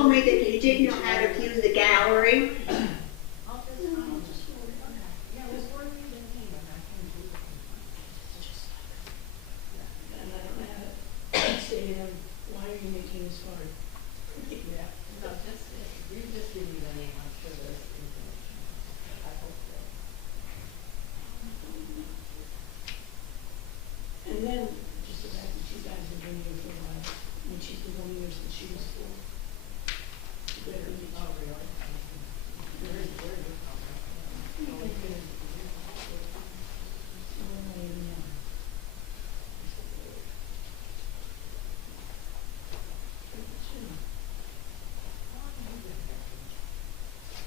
told me that you didn't know how to use the gallery. And I don't know how to say to him, why are you making this hard? Yeah, no, just, you just give me the name, I'm sure there's information. I hope so. And then, just the fact that you guys have been here for a while, I mean, she's been going here since she was 4. You better meet Oh, you. really? Where is your contact? So, I don't even know.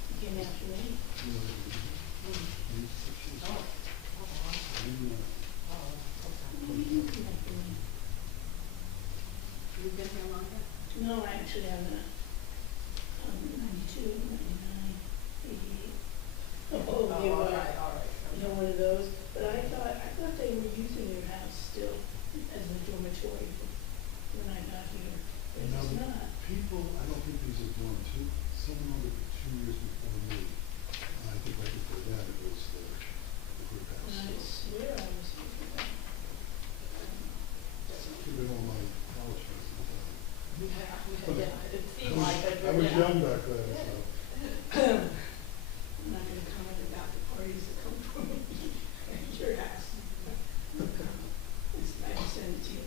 You came after me? No, you didn't come after me. You've been here longer? No, I actually haven't. 92, 99, 88. Oh, you all are. right, all right. You know, one of those, but I thought they were using your house still as a dormitory when I got here. But No, it's not. people, I don't think these are dorm two, someone over 2 years before me. And I think right before that, it was the group And I house. swear I was thinking that. Even all my college friends at the time. Yeah, it seemed like it. I was young back then, so. I'm not gonna comment about the parties that come from your house. It's, I can send it to you.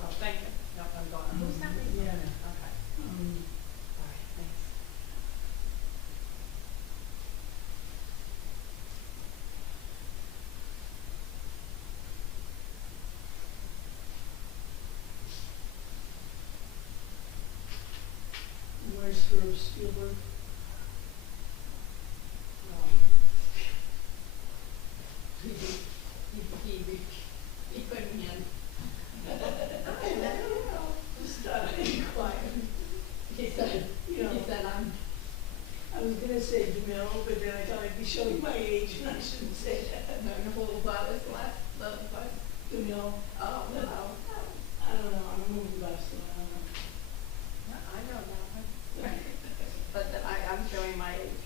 Oh, thank you. No, I'm gone. Who's that? Yeah. Okay, all right, thanks. Where's Herb Spielberg? He couldn't in. Just be quiet. He said, You know. he said, I was gonna say Jamil, but then I thought I'd be showing my age and I shouldn't say that. no, what was the last, what? Jamil, Oh, no. I don't know, I'm a movie buff, so I don't know. No, I know that one. But then I'm showing my age.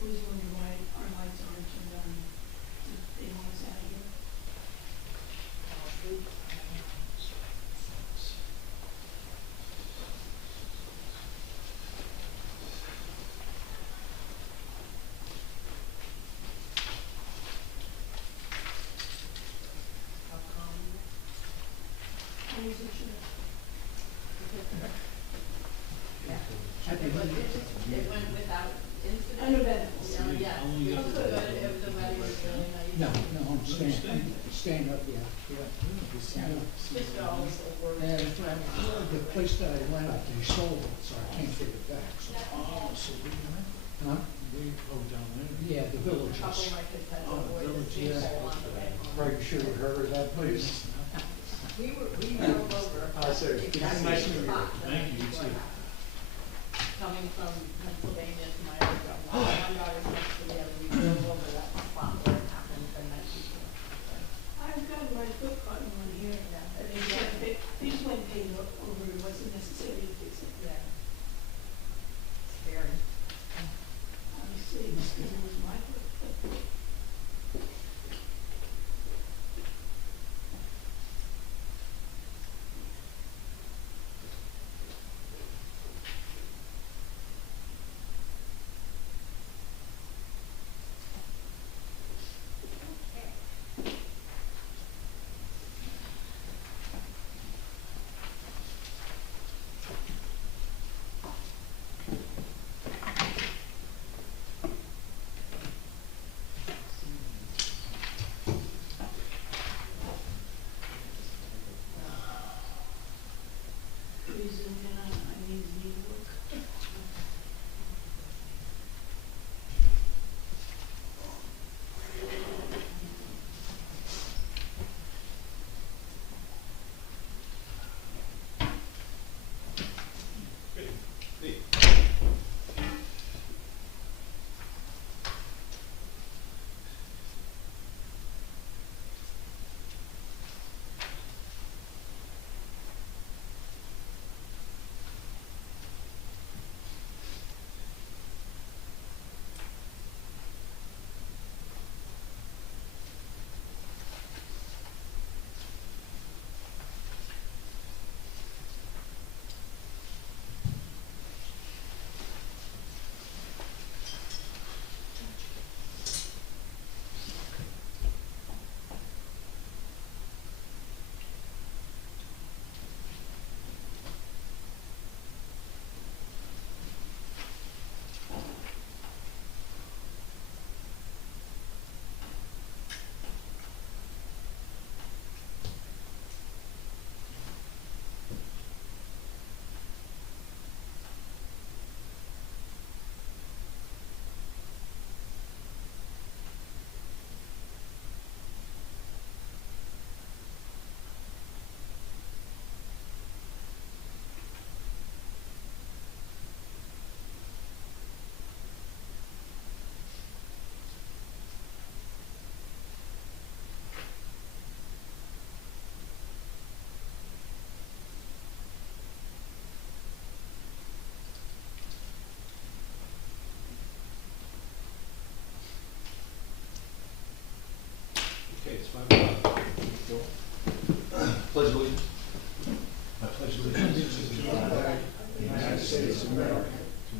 Always wonder why our lights aren't turned on. They want us out of here. How common. I wasn't sure. Yeah. It went without incident. I know that. Yeah, it was good, the wedding was really nice. No, I'm stand up, yeah. Stand up. Just all the words. And the place that I went up, they sold it, so I can't take it back, so. Oh, so we can, Huh? we go down there. Yeah, the A villages. couple of my kids had to Oh, avoid the Village, steam yeah. pole on the way home. Probably should have heard of that place. We drove over. sir. Exactly Nice to meet you. spot that Thank you, you what too. happened. Coming from Pennsylvania to my other job, one daughter's next to the other, we drove over that spot where it happened the night before. I've got my foot caught in one here. Yeah. And they said they just went and paid over, it wasn't necessary to fix it. Yeah. Scary. Obviously, it's because it was my foot.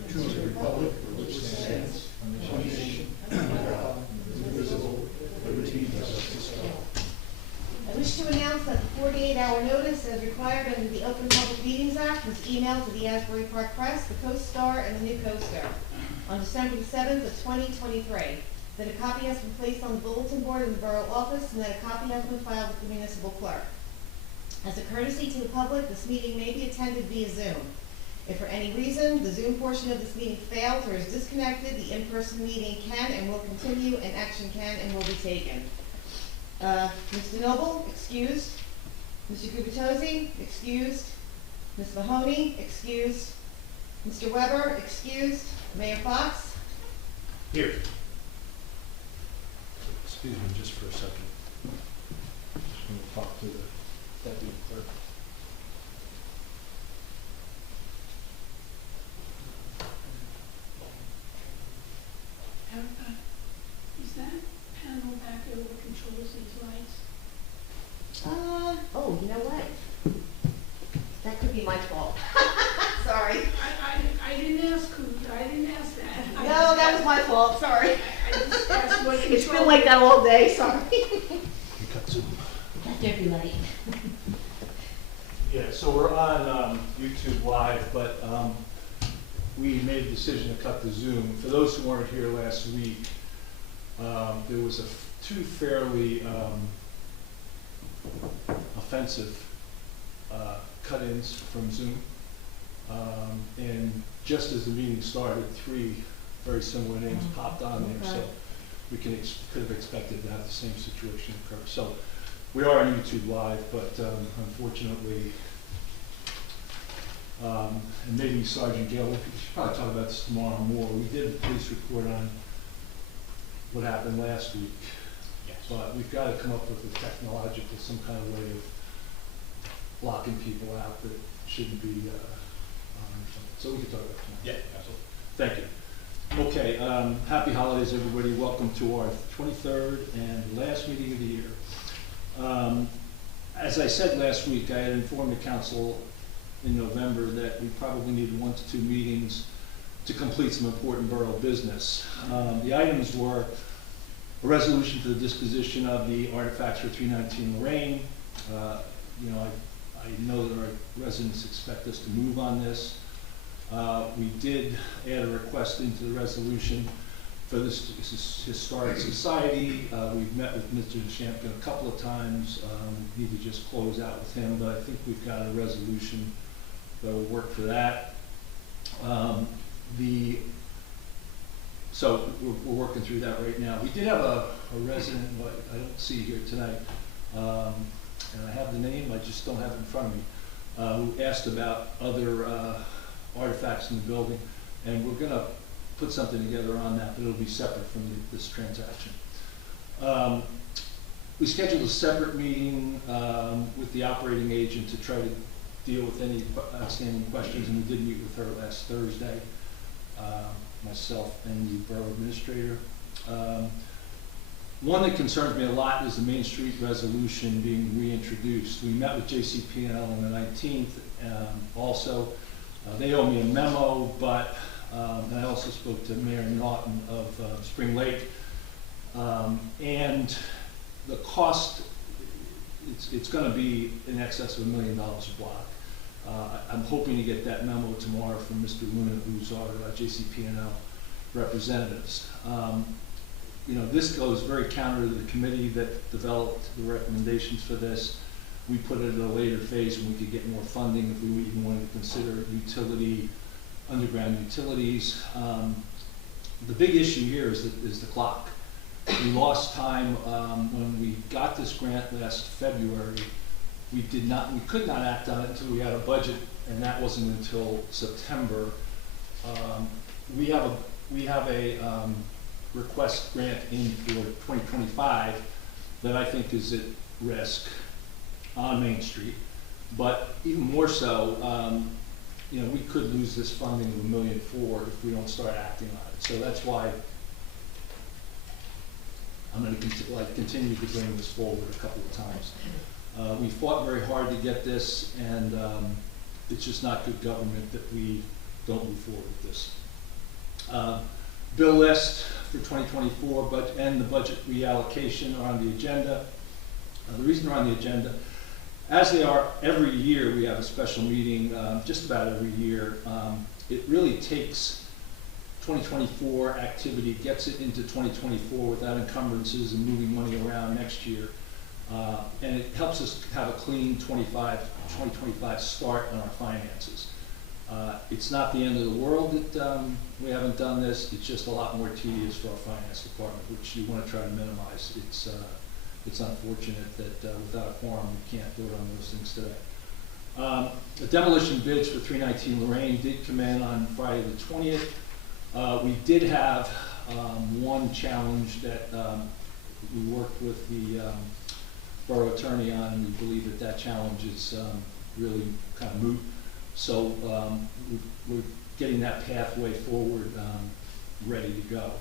to the republic for which it stands, one nation, under God, indivisible, with liberty and justice for all. I wish to announce that the 48-hour notice as required under the Open Public Meetings Act was emailed to the Asbury Park Press, the Coast Star, and the New Coaster on December the 7th of 2023. That a copy has been placed on the bulletin board in the borough office and that a copy has been filed with the municipal clerk. As a courtesy to the public, this meeting may be attended via Zoom. If for any reason the Zoom portion of this meeting fails or is disconnected, the in-person meeting can and will continue and action can and will be taken. Mr. Noble, excused. Mr. Gubatozzi, excused. Ms. Mahoney, excused. Mr. Weber, excused. Mayor Fox? Here. Excuse me just for a second. Just going to talk to the deputy clerk. Is that panel back there what controls these lights? Oh, you know what? That could be my fault. Sorry. I didn't ask who, I didn't ask that. No, that was my fault, sorry. I just asked what It's control. been like that all day, sorry. You cut Zoom. Got everybody. Yeah, so we're on YouTube Live, but we made a decision to cut the Zoom. For those who weren't here last week, there was two fairly offensive cut-ins from Zoom. And just as the meeting started, three very similar names popped on there, so we could have expected to have the same situation occur. So we are on YouTube Live, but unfortunately, and maybe Sergeant Gale, we should probably talk about this tomorrow more. We did a police report on what happened last week. Yes. But we've got to come up with a technological, some kind of way of blocking people out that shouldn't be so we can talk about it tomorrow. Yeah, absolutely. Thank you. Okay, happy holidays, everybody. Welcome to our 23rd and last meeting of the year. As I said last week, I had informed the council in November that we probably needed 1 to 2 meetings to complete some important borough business. The items were a resolution for the disposition of the artifacts for 319 Lorraine. You know, I know that our residents expect us to move on this. We did add a request into the resolution for this historic society. We've met with Mr. Champion a couple of times. Need to just close out with him, but I think we've got a resolution that will work for that. So we're working through that right now. We did have a resident, but I don't see here tonight, and I have the name, I just don't have it in front of me, who asked about other artifacts in the building, and we're going to put something together on that, but it'll be separate from this transaction. We scheduled a separate meeting with the operating agent to try to deal with any outstanding questions, and we did meet with her last Thursday, myself and the borough administrator. One that concerns me a lot is the Main Street resolution being reintroduced. We met with JCP&L on the 19th also. They owe me a memo, but I also spoke to Mayor Naughton of Spring Lake. And the cost, it's going to be in excess of $1 million a block. I'm hoping to get that memo tomorrow from Mr. Luna, who's our JCP&L representatives. You know, this goes very counter to the committee that developed the recommendations for this. We put it at a later phase when we could get more funding if we even wanted to consider underground utilities. The big issue here is the clock. We lost time when we got this grant last February. We could not act on it until we had a budget, and that wasn't until September. We have a request grant in for 2025 that I think is at risk on Main Street, but even more so, you know, we could lose this funding of $1.4 million if we don't start acting on it. So that's why I'm going to continue to bring this forward a couple of times. We fought very hard to get this, and it's just not good government that we don't move forward with this. Bill list for 2024 and the budget reallocation are on the agenda. The reason they're on the agenda, as they are every year, we have a special meeting, just about every year. It really takes 2024 activity, gets it into 2024 without encumbrances and moving money around next year. And it helps us have a clean 2025 start on our finances. It's not the end of the world that we haven't done this. It's just a lot more tedious for our finance department, which you want to try to minimize. It's unfortunate that without a quorum, we can't vote on those things today. The demolition bids for 319 Lorraine did come in on Friday the 20th. We did have one challenge that we worked with the borough attorney on, and we believe that challenge is really kind of moot. So we're getting that pathway forward ready to go.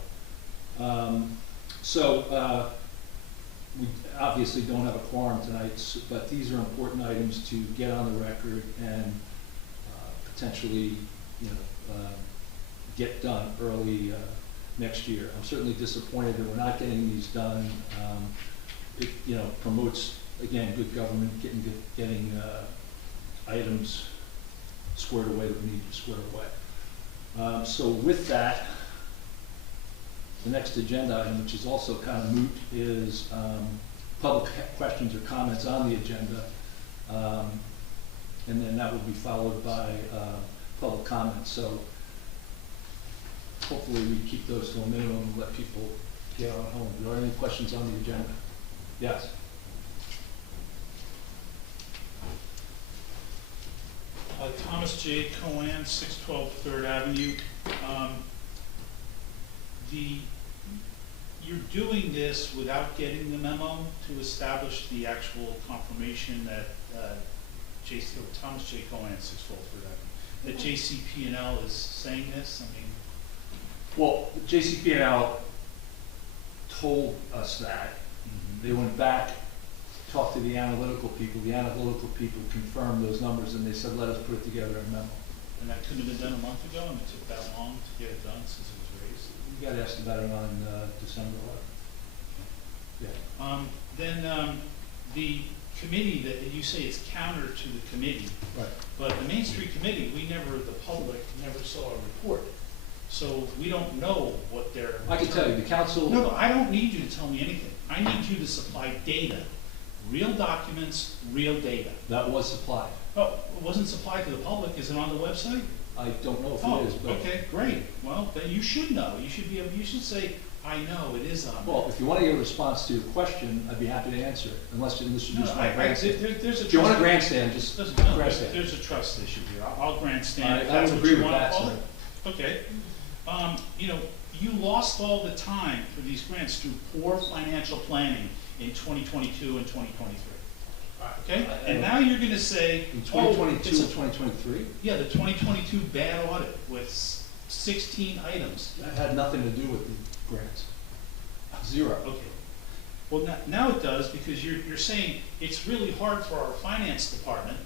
We obviously don't have a quorum tonight, but these are important items to get on the record and potentially, get done early next year. I'm certainly disappointed that we're not getting these done. It promotes, again, good government, getting items squared away that we need to square away. So with that, the next agenda item, which is also kind of moot, is public questions or comments on the agenda. And then that will be followed by public comments. So hopefully we keep those to a minimum and let people get on home. Are there any questions on the agenda? Yes. Thomas J. Cohen, 612 3rd Avenue. You're doing this without getting the memo to establish the actual confirmation that Thomas J. Cohen, 612 3rd Avenue, that JCP&L is saying this? I mean, well, JCP&L told us that. They went back, talked to the analytical people. The analytical people confirmed those numbers, and they said, let us put it together in a memo. and that couldn't have been done a month ago, and it took that long to get it done since it was raised? We got asked about it on December 11th. Yeah. Then the committee that you say it's counter to the committee, Right. but the Main Street Committee, the public never saw a report. So we don't know what they're. I can tell you, the council. No, I don't need you to tell me anything. I need you to supply data, real documents, real data. That was supplied. Oh, it wasn't supplied to the public. Is it on the website? I don't know if Oh, it is, but. okay, great. Well, then you should know. You should be able, you should say, I know it is on there. Well, if you want to get a response to your question, I'd be happy to answer it, unless you No, introduce my there's grandstand. a. If you want a grandstand, just grandstand. There's a trust issue here. I'll grandstand if I that's would what agree you with want to that, call sir. it. Okay. You lost all the time for these grants through poor financial planning in 2022 and 2023. Okay? And now you're gonna say, In oh, 2022 it's and a, 2023, yeah, the 2022 bad audit with 16 items. that had nothing to do with the grants. Zero. Okay. Well, now it does, because you're saying it's really hard for our finance department.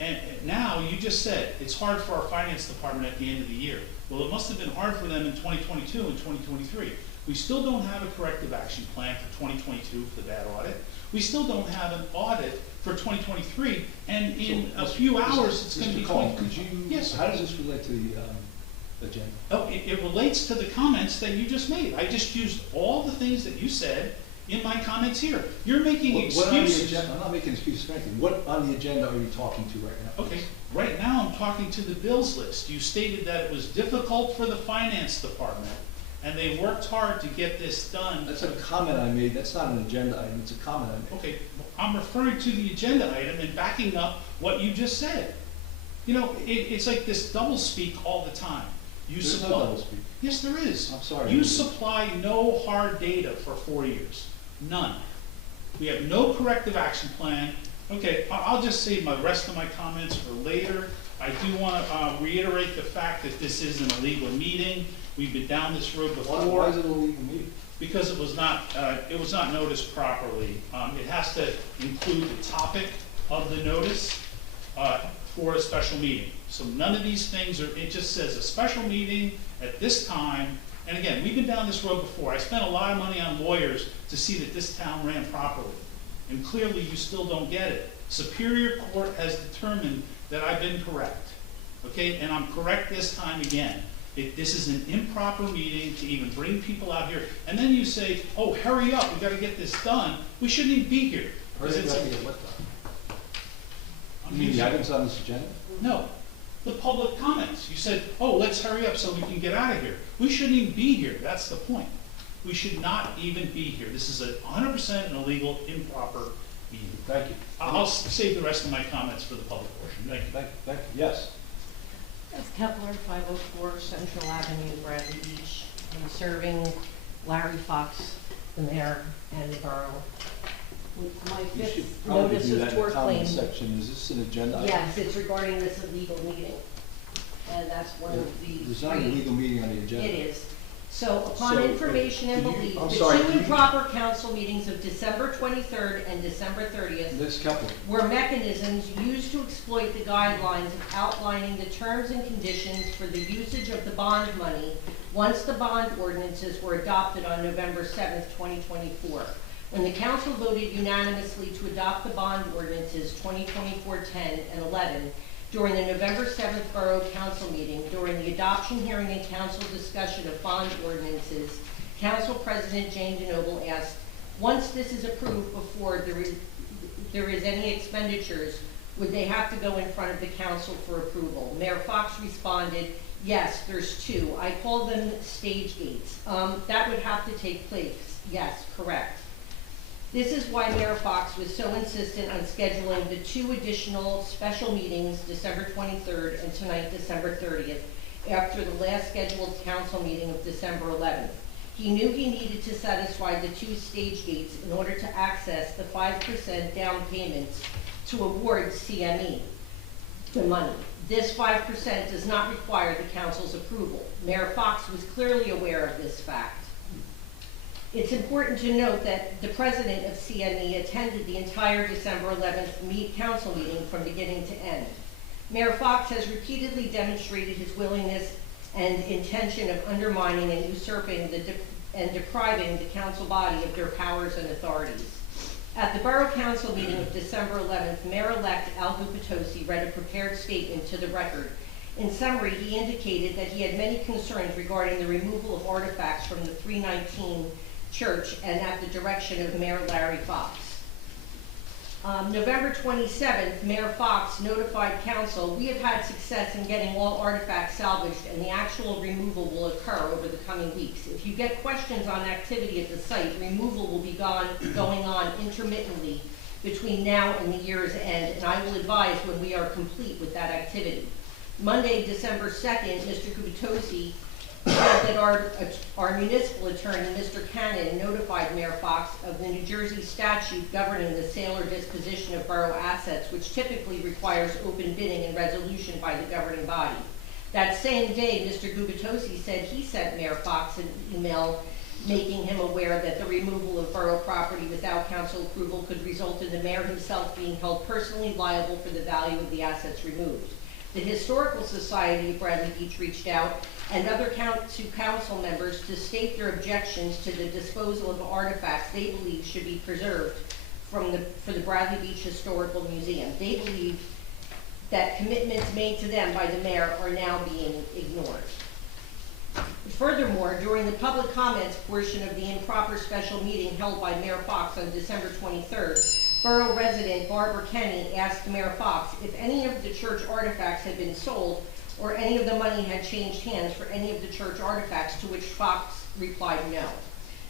And now you just said it's hard for our finance department at the end of the year. Well, it must have been hard for them in 2022 and 2023. We still don't have a corrective action plan for 2022 for the bad audit. We still don't have an audit for 2023. And in a few hours, it's going to be Mr. Cohen, 2023. could you, Yes, sir. how does this relate to the agenda? Oh, it relates to the comments that you just made. I just used all the things that you said in my comments here. You're making What on the excuses. agenda, I'm not making excuses for anything. What on the agenda are you talking to right now? Okay, right now I'm talking to the bills list. You stated that it was difficult for the finance department, and they worked hard to get this done. That's a comment I made. That's not an agenda item. It's a comment I made. Okay, I'm referring to the agenda item and backing up what you just said. You know, it's like this doublespeak all the time. You There's no supply. doublespeak. Yes, there is. I'm sorry. You supply no hard data for 4 years. None. We have no corrective action plan. Okay, I'll just save my rest of my comments for later. I do want to reiterate the fact that this isn't a legal meeting. We've been down this road before. Why is it a legal meeting? Because it was not noticed properly. It has to include the topic of the notice for a special meeting. So none of these things are, it just says a special meeting at this time. And again, we've been down this road before. I spent a lot of money on lawyers to see that this town ran properly. And clearly you still don't get it. Superior Court has determined that I've been correct. Okay, and I'm correct this time again. This is an improper meeting to even bring people out here. And then you say, oh, hurry up, we gotta get this done. We shouldn't even be here. 'Cause Hurry it's up a- and get what done? You mean the items on this agenda? No, the public comments. You said, oh, let's hurry up so we can get out of here. We shouldn't even be here, that's the point. We should not even be here. This is a 100% an illegal, improper meeting. Thank you. I'll save the rest of my comments for the public portion. Thank you. Thank you, yes. That's Kepler, 504 Central Avenue, Bradley Beach. I'm serving Larry Fox, the mayor, and the borough. With my You should fifth probably notice do of that in tort the comment claim. section. Is this an agenda? item? Yes, it's regarding this illegal meeting. And that's one of the There's not an three. illegal meeting on the agenda. It is. So upon So, information and could you- belief, I'm the sorry, two could you- improper council meetings of December 23rd and December 30th Ms. Kepler, were mechanisms used to exploit the guidelines of outlining the terms and conditions for the usage of the bond money once the bond ordinances were adopted on November 7th, 2024. When the council voted unanimously to adopt the bond ordinances 2024-10 and 11 during the November 7th Borough Council meeting, during the adoption hearing and council discussion of bond ordinances, Council President Jane DeNoble asked, once this is approved before there is any expenditures, would they have to go in front of the council for approval? Mayor Fox responded, yes, there's two. I call them stage gates. That would have to take place. Yes, correct. This is why Mayor Fox was so insistent on scheduling the two additional special meetings, December 23rd and tonight, December 30th, after the last scheduled council meeting of December 11th. He knew he needed to satisfy the two stage gates in order to access the 5% down payments to award CME the money. This 5% does not require the council's approval. Mayor Fox was clearly aware of this fact. It's important to note that the president of CME attended the entire December 11th council meeting from beginning to end. Mayor Fox has repeatedly demonstrated his willingness and intention of undermining and usurping and depriving the council body of their powers and authorities. At the Borough Council meeting of December 11th, Mayor-elect Al Gupatosi read a prepared statement to the record. In summary, he indicated that he had many concerns regarding the removal of artifacts from the 319 church and at the direction of Mayor Larry Fox. November 27th, Mayor Fox notified council, we have had success in getting all artifacts salvaged and the actual removal will occur over the coming weeks. If you get questions on activity at the site, removal will be going on intermittently between now and the year's end, and I will advise when we are complete with that activity. Monday, December 2nd, Mr. Gubitosi said that our municipal attorney, Mr. Cannon, notified Mayor Fox of the New Jersey statute governing the sale or disposition of borough assets, which typically requires open bidding and resolution by the governing body. That same day, Mr. Gubitosi said he sent Mayor Fox an email making him aware that the removal of borough property without council approval could result in the mayor himself being held personally liable for the value of the assets removed. The Historical Society of Bradley Beach reached out and other council members to state their objections to the disposal of artifacts they believe should be preserved for the Bradley Beach Historical Museum. They believe that commitments made to them by the mayor are now being ignored. Furthermore, during the public comments portion of the improper special meeting held by Mayor Fox on December 23rd, Borough resident Barbara Kenny asked Mayor Fox if any of the church artifacts had been sold or any of the money had changed hands for any of the church artifacts, to which Fox replied no.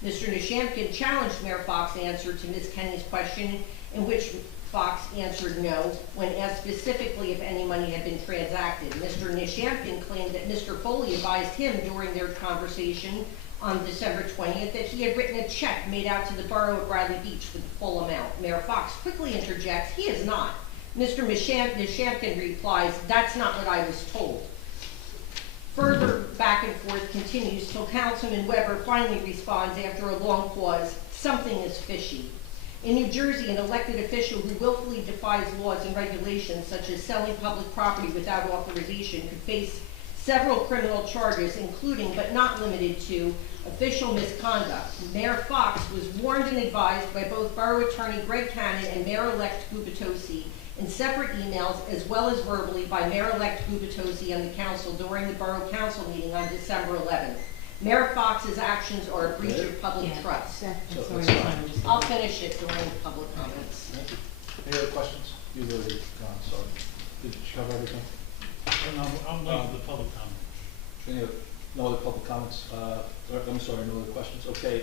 Mr. Nishampkin challenged Mayor Fox's answer to Ms. Kenny's question, in which Fox answered no when asked specifically if any money had been transacted. Mr. Nishampkin claimed that Mr. Foley advised him during their conversation on December 20th that he had written a check made out to the borough of Bradley Beach for the full amount. Mayor Fox quickly interjects, he is not. Mr. Nishampkin replies, that's not what I was told. Further back and forth continues till Councilman Weber finally responds after a long pause, something is fishy. In New Jersey, an elected official who willfully defies laws and regulations, such as selling public property without authorization, could face several criminal charges, including but not limited to official misconduct. Mayor Fox was warned and advised by both Borough Attorney Greg Cannon and Mayor-elect Gubitosi in separate emails, as well as verbally by Mayor-elect Gubitosi and the council during the Borough Council meeting on December 11th. Mayor Fox's actions are a breach of public trust. I'll finish it during public comments. Thank you. Any other questions? You've already gone, sorry. Did you cover everything? I'm waiting for the public comment. Any other, no other public comments? I'm sorry, no other questions? Okay,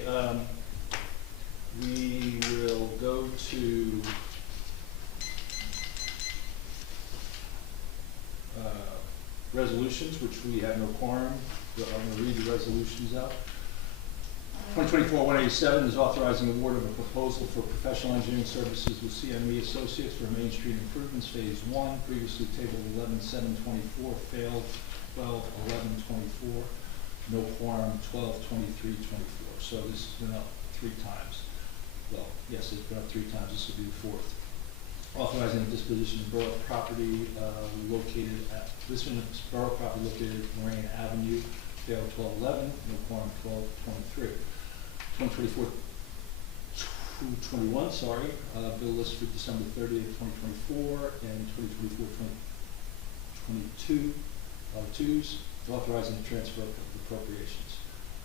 we will go to resolutions, which we have no quorum. I'm going to read the resolutions out. 2024-187 is authorizing award of a proposal for professional engineering services with CME Associates for Main Street Improvements Phase 1, previously tabled 11/7/24, failed 12/11/24, no quorum 12/23/24. So this has been up 3 times. Well, yes, it's been up 3 times. This will be the 4th. Authorizing the disposition of borough property located at borough property located at Moraine Avenue, failed 12/11, no quorum 12/23. 2024-221, sorry, bill list for December 30th, 2024, and 2024-22 authorizing the transfer of appropriations.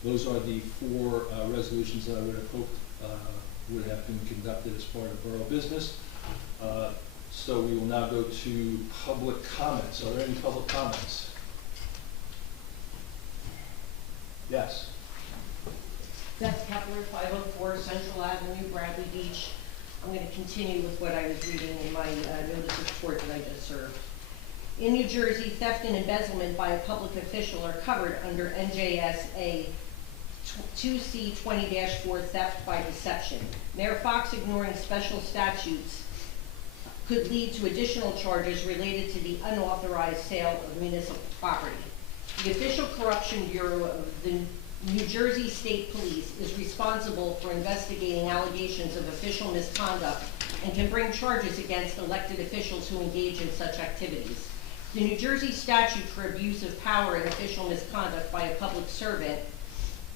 Those are the 4 resolutions that I would have hoped would have been conducted as part of borough business. So we will now go to public comments. Are there any public comments? Yes. Beth Kepler, 504 Central Avenue, Bradley Beach. I'm going to continue with what I was reading in my notice of court that I just served. In New Jersey, theft and embezzlement by a public official are covered under NJSA 2C20-4, theft by deception. Mayor Fox ignoring special statutes could lead to additional charges related to the unauthorized sale of municipal property. The Official Corruption Bureau of the New Jersey State Police is responsible for investigating allegations of official misconduct and can bring charges against elected officials who engage in such activities. The New Jersey statute for abuse of power and official misconduct by a public servant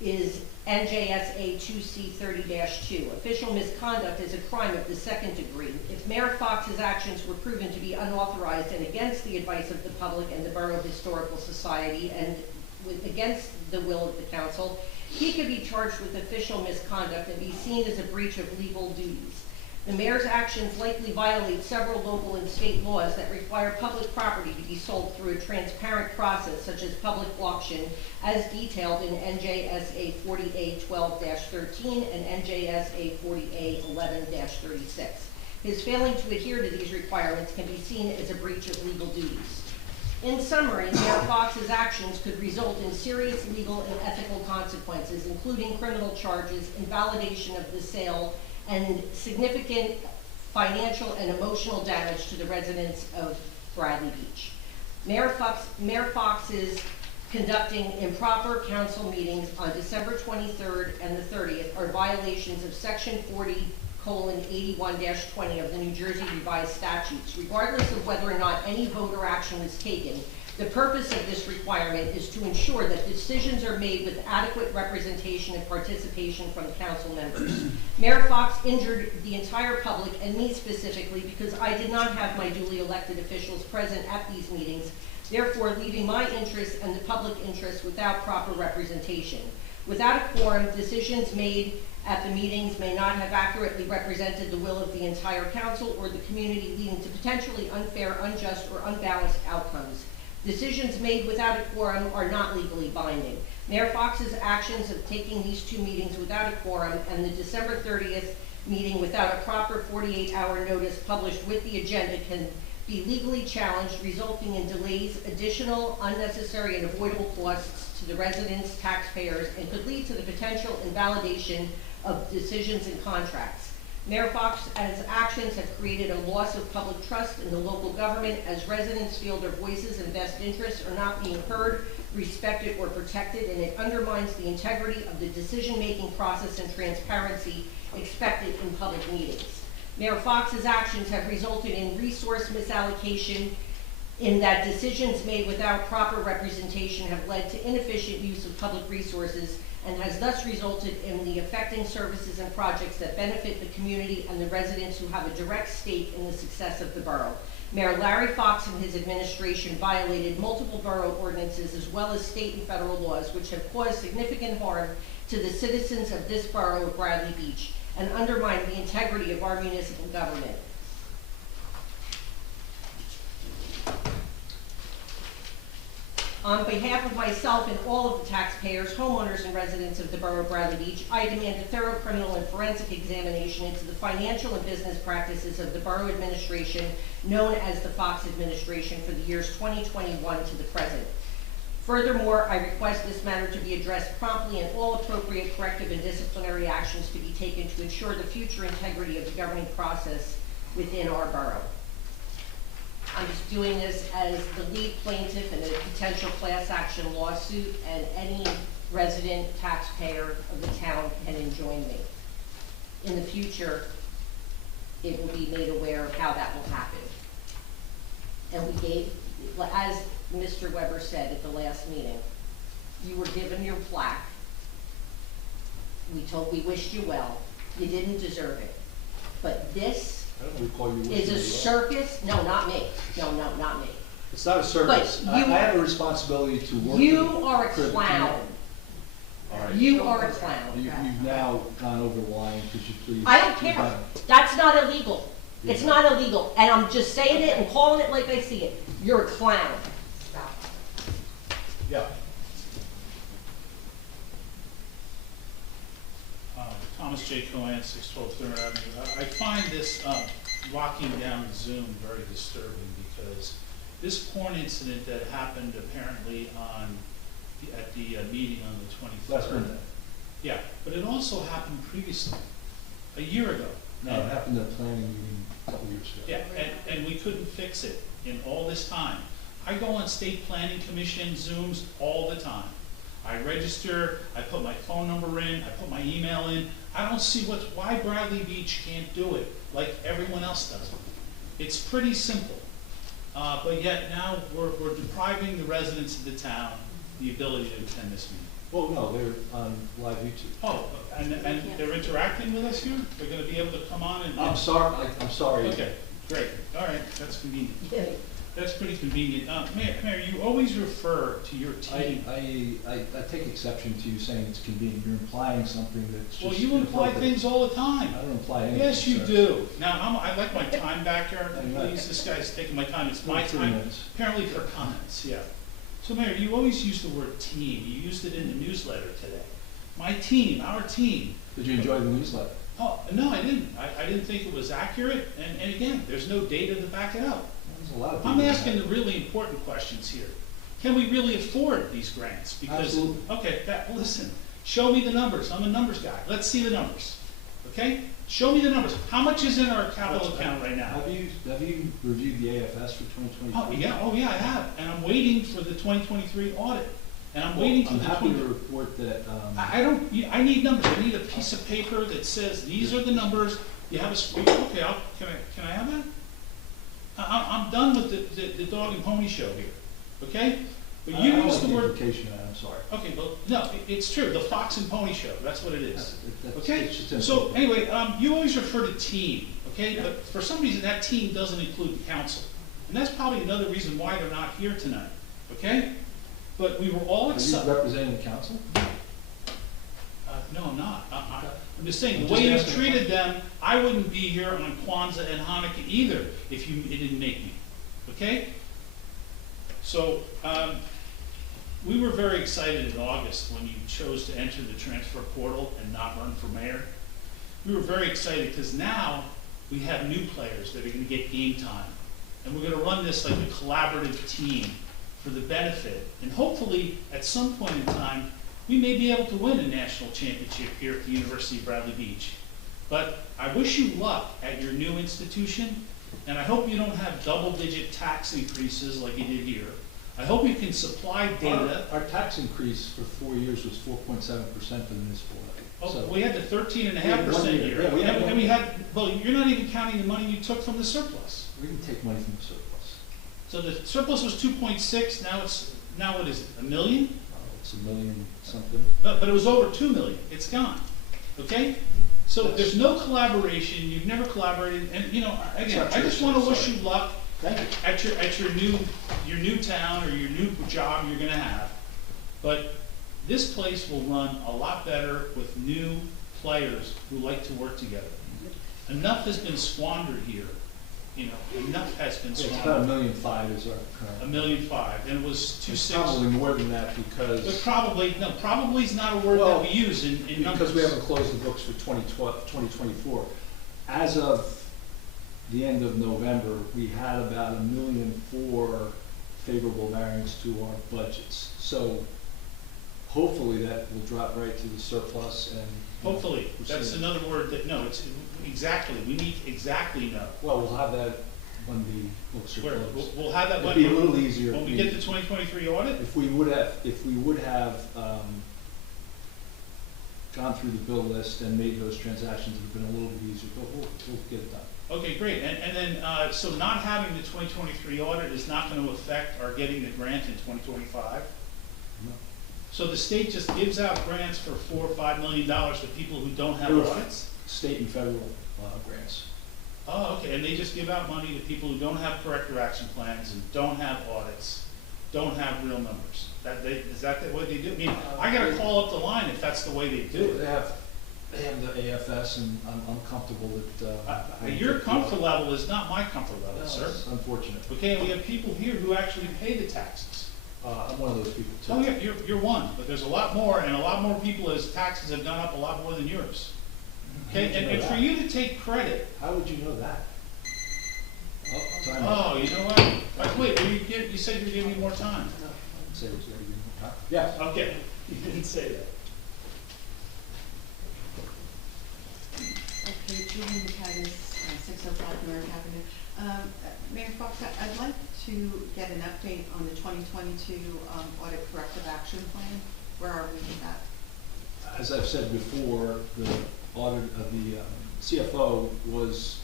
is NJSA 2C30-2. Official misconduct is a crime of the 2nd degree. If Mayor Fox's actions were proven to be unauthorized and against the advice of the public and the Borough Historical Society and against the will of the council, he could be charged with official misconduct and be seen as a breach of legal duties. The mayor's actions likely violate several local and state laws that require public property to be sold through a transparent process, such as public auction, as detailed in NJSA 40A12-13 and NJSA 40A11-36. His failing to adhere to these requirements can be seen as a breach of legal duties. In summary, Mayor Fox's actions could result in serious legal and ethical consequences, including criminal charges, invalidation of the sale, and significant financial and emotional damage to the residents of Bradley Beach. Mayor Fox is conducting improper council meetings on December 23rd and the 30th are violations of Section 40:81-20 of the New Jersey Revised Statutes. Regardless of whether or not any vote or action was taken, the purpose of this requirement is to ensure that decisions are made with adequate representation and participation from council members. Mayor Fox injured the entire public and me specifically because I did not have my duly elected officials present at these meetings, therefore leaving my interests and the public interest without proper representation. Without a quorum, decisions made at the meetings may not have accurately represented the will of the entire council or the community, leading to potentially unfair, unjust, or unbalanced outcomes. Decisions made without a quorum are not legally binding. Mayor Fox's actions of taking these 2 meetings without a quorum and the December 30th meeting without a proper 48-hour notice published with the agenda can be legally challenged, resulting in delays, additional, unnecessary, and avoidable costs to the residents, taxpayers, and could lead to the potential invalidation of decisions and contracts. Mayor Fox's actions have created a loss of public trust in the local government as residents feel their voices and best interests are not being heard respected, or protected, and it undermines the integrity of the decision-making process and transparency expected in public meetings. Mayor Fox's actions have resulted in resource misallocation in that decisions made without proper representation have led to inefficient use of public resources and has thus resulted in the affecting services and projects that benefit the community and the residents who have a direct stake in the success of the borough. Mayor Larry Fox and his administration violated multiple borough ordinances as well as state and federal laws, which have caused significant harm to the citizens of this borough of Bradley Beach and undermined the integrity of our municipal government. On behalf of myself and all of the taxpayers, homeowners, and residents of the borough of Bradley Beach, I demand a thorough criminal and forensic examination into the financial and business practices of the borough administration, known as the Fox administration, for the years 2021 to the present. Furthermore, I request this matter to be addressed promptly and all appropriate corrective and disciplinary actions to be taken to ensure the future integrity of the governing process within our borough. I'm just doing this as the lead plaintiff in a potential class action lawsuit, and any resident taxpayer of the town can join me. In the future, it will be made aware of how that will happen. And we gave, as Mr. Weber said at the last meeting, you were given your plaque. We wished you well. You didn't deserve it. But this I don't recall you. is a circus. No, not me. No, not me. It's not a circus. But I you- have a responsibility to work. You are a for the clown. community. All right. You are a clown. You've now gone over the line. Could you please? I don't move care. on? That's not illegal. It's Yeah. not illegal. And I'm just saying it and calling it like I see it. You're a clown. Yeah. Thomas J. Cohen, 612 Third Avenue. I find this locking down Zoom very disturbing because this porn incident that happened apparently at the meeting on the 23rd. Last Monday. Yeah, but it also happened previously, a year ago. No, it happened at a planning meeting a couple years ago. Yeah, and we couldn't fix it in all this time. I go on state planning commission Zooms all the time. I register, I put my phone number in, I put my email in. I don't see why Bradley Beach can't do it like everyone else does it. It's pretty simple. But yet now we're depriving the residents of the town the ability to attend this meeting. Well, no, they're on live YouTube. Oh, and they're interacting with us here? They're gonna be able to come on and? I'm sorry, I'm sorry. Okay, great, all right, that's convenient. That's pretty convenient. Mayor, you always refer to your team. I take exception to you saying it's convenient. You're implying something that's just. Well, you imply inappropriate. things all the time. I don't imply anything. Yes, you sir. do. Now, I like my time back here, I'm not- please. This guy's taking my time. It's my 3 time, minutes. apparently for comments, yeah. So Mayor, you always use the word team. You used it in the newsletter today. My team, our team. Did you enjoy the newsletter? Oh, no, I didn't. I didn't think it was accurate. And again, there's no data to back it up. There's a lot of I'm people asking that- the really important questions here. Can we really afford these grants? Because, Absolutely. okay, listen, show me the numbers. I'm a numbers guy. Let's see the numbers. Okay? Show me the numbers. How much is in our capital account right now? Have you reviewed the AFS for 2023? Oh yeah, I have. And I'm waiting for the 2023 audit. And I'm waiting for I'm the happy to 20. report that, I need numbers. I need a piece of paper that says, these are the numbers. You have a, okay, can I have that? I'm done with the dog and pony show here, okay? But you use the word, implication of that, I'm sorry. okay, well, no, it's true, the fox and pony show, that's what it is. Okay, it's just so simple. anyway, you always refer to team, okay? But for some reason, that team doesn't include the council. And that's probably another reason why they're not here tonight, okay? But we were all Are you excited. representing the council? No, I'm not. I'm just saying, I'm the way just you've asking a treated them, I wouldn't be here on Kwanzaa and Hanukkah either if you didn't make me, okay? So, we were very excited in August when you chose to enter the transfer portal and not run for mayor. We were very excited because now we have new players that are gonna get game time. And we're gonna run this like a collaborative team for the benefit. And hopefully, at some point in time, we may be able to win a national championship here at the University of Bradley Beach. But I wish you luck at your new institution, and I hope you don't have double-digit tax increases like you did here. I hope you can supply data. Our tax increase for 4 years was 4.7% for the municipal levy. Oh, So we had the 13.5% We had 1 year. year. Yeah, we had And 1 we year. had, well, you're not even counting the money you took from the surplus. we didn't take money from the surplus. So the surplus was 2.6, now what is it, 1 million? It's $1 million something. But it was over 2 million, it's gone, okay? So there's no collaboration, you've never collaborated, and, you know, again, not I true, just wanna sir. wish Sorry. you luck Thank you. at your new town or your new job you're gonna have. But this place will run a lot better with new players who like to work together. Enough has been squandered here, you know, enough has been It's about squandered. $1.5 million is our current. $1.5 million, and it was It's 2.6. probably more than that But because, probably, no, probably is not a word Well, that we use in numbers. because we haven't closed the books for 2024. As of the end of November, we had about $1.4 million favorable variance to our budgets. So hopefully that will drop right to the surplus and. Hopefully, we're that's seeing- another word that, no, it's exactly, we need exactly know. Well, we'll have that when the books are Where, closed. we'll have that It'd when, be a little easier. when we get the 2023 audit? If we would have gone through the bill list and made those transactions, it'd have been a little bit easier, but we'll get it done. Okay, great, and then, so not having the 2023 audit is not gonna affect our getting the grant in 2025? No. So the state just gives out grants for $4 or $5 million to people who don't have There were audits? State and federal grants. Oh, okay, and they just give out money to people who don't have corrective action plans and don't have audits, don't have real numbers. Is that the way they do? I mean, I gotta call up the line if that's the way they do it. They have the AFS, and I'm comfortable that. Your comfort level is not my comfort level, sir. It's unfortunate. Okay, and we have people here who actually pay the taxes. I'm one of those people too. Oh, yeah, you're one, but there's a lot more, and a lot more people as taxes have gone up a lot more than yours. Okay, How would you know and for that? you to take credit, How would you know that? Oh, time out. oh, you know what? Wait, you said you were giving me more time. Say it was gonna be more time. Yeah. Okay, you didn't say that. Okay, Julie McCaddis, 605 Merrick Avenue. Mayor Fox, I'd like to get an update on the 2022 audit corrective action plan. Where are we with that? As I've said before, the audit of the CFO was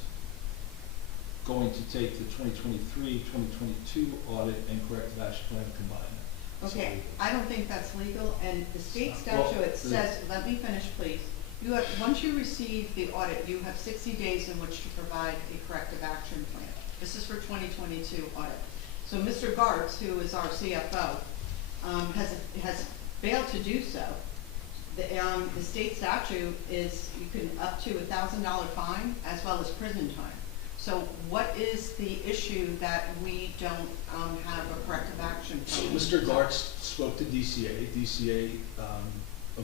going to take the 2023, 2022 audit and corrective action plan and combine them. Okay, I don't think that's legal, and the state Well, statute the- says, let me finish, please. You have, once you receive the audit, you have 60 days in which to provide a corrective action plan. This is for 2022 audit. So Mr. Gartz, who is our CFO, has failed to do so. The state statute is you can up to $1,000 fine as well as prison time. So what is the issue that we don't have a corrective action So plan? Mr. Gartz spoke to DCA. DCA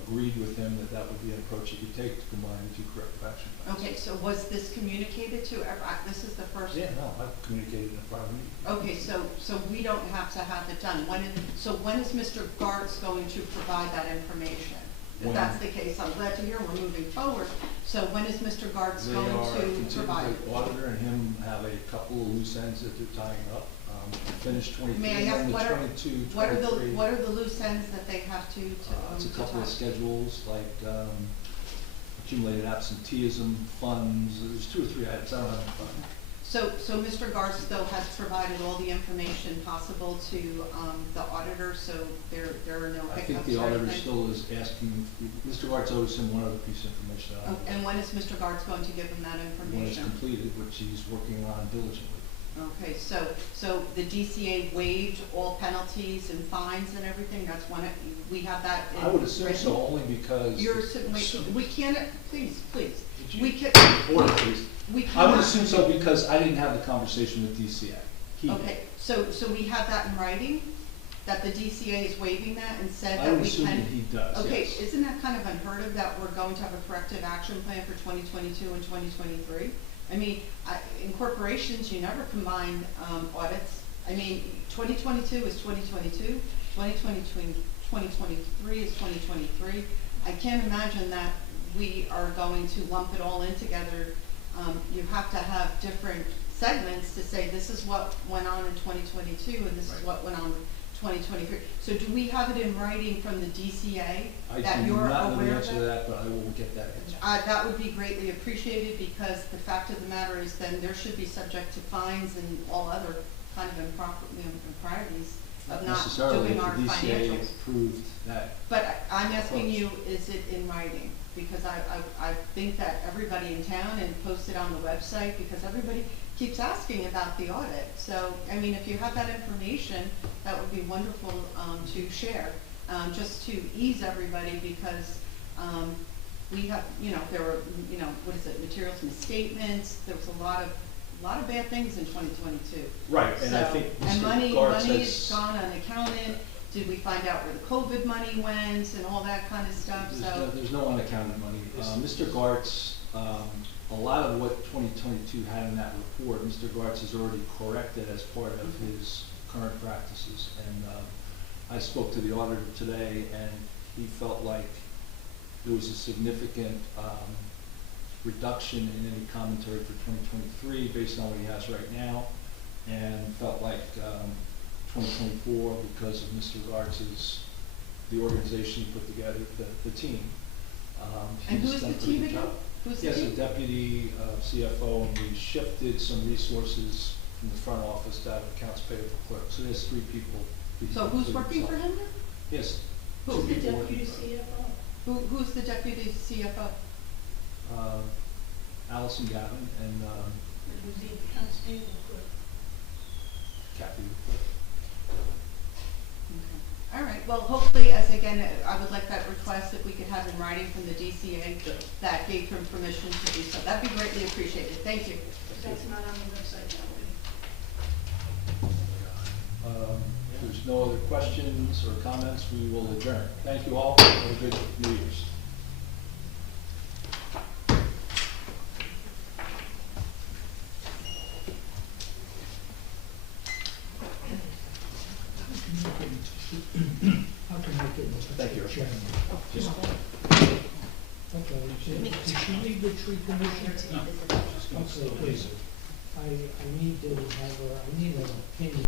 agreed with him that that would be an approach he could take to combine the two corrective action plans. Okay, so was this communicated to, this is the first? Yeah, no, I've communicated in a prior meeting. Okay, so we don't have to have it done. When is Mr. Gartz going to provide that information? If When? that's the case, I'm glad to hear we're moving forward. So when is Mr. Gartz They going are to continuing, provide? the auditor and him have a couple of loose ends that they're tying up. Finished 23 May I ask, and the what are- 22, What are 23. the loose ends that they have to It's a to couple of tie? schedules, like accumulated absenteeism, funds, there's 2 or 3 items, I don't have them in front of me. So Mr. Gartz though has provided all the information possible to the auditor, so there are no I hiccups think the or auditor anything? still is asking, Mr. Gartz owes him one other piece of information. I don't know. And when is Mr. Gartz going to give him that When it's information? completed, which he's working on diligently. Okay, so the DCA waived all penalties and fines and everything, that's one, we have that in I would assume written? so, only because. You're, we can't, please, Did you- we can, Order, please. we I cannot. would assume so because I didn't have the conversation with DCA. He did. Okay, so we have that in writing, that the DCA is waiving that and said I that would we assume can. that he does, Okay, yes. isn't that kind of unheard of that we're going to have a corrective action plan for 2022 and 2023? I mean, in corporations, you never combine audits. I mean, 2022 is 2022, 2023 is 2023. I can't imagine that we are going to lump it all in together. You have to have different segments to say this is what went on in 2022 and this is what went on in 2023. So do we have it in writing from the DCA I that do you're not know the aware of answer to that? that, but I will get that answer. That would be greatly appreciated, because the fact of the matter is then there should be subject to fines and all other kind of improper, improprieties of not necessarily, doing if our the DCA financials. approved that. But I'm asking you, is it in writing? Because I think that everybody in town, and post it on the website, because everybody keeps asking about the audit. So, I mean, if you have that information, that would be wonderful to share, just to ease everybody, because we have, there were, what is it, materials misstatements, there was a lot of bad things in 2022. Right, and I So- think And Mr. money Gartz is has, gone unaccounted. Did we find out where the COVID money went and all that kind of stuff? So, there's no unaccounted money. Mr. Gartz, a lot of what 2022 had in that report, Mr. Gartz has already corrected as part of his current practices. And I spoke to the auditor today, and he felt like there was a significant reduction in any commentary for 2023 based on what he has right now, and felt like 2024, because of Mr. Gartz's, the organization he put together, the team. and he's who's done the a pretty team good again? job. Who's He the has a team? deputy CFO, and we shifted some resources from the front office to have accounts payable clerk. So there's 3 people. So who's working for him now? Yes. Who? 2 Who's the people working deputy for him. CFO? Who's the deputy CFO? Allison Gavin and And who's the accounts payable clerk? Kathy. All right, well, hopefully, as again, I would like that request, if we could have in writing from the DCA that gave him permission to do so. That'd be greatly appreciated. Thank you. But that's not on the website that way. If there's no other questions or comments, we will adjourn. Thank you all. Have a good New Year's. How can I get Mr. Thank you. Chairman? Okay, did she leave the tree commission? Okay, please. I need to have I need an opinion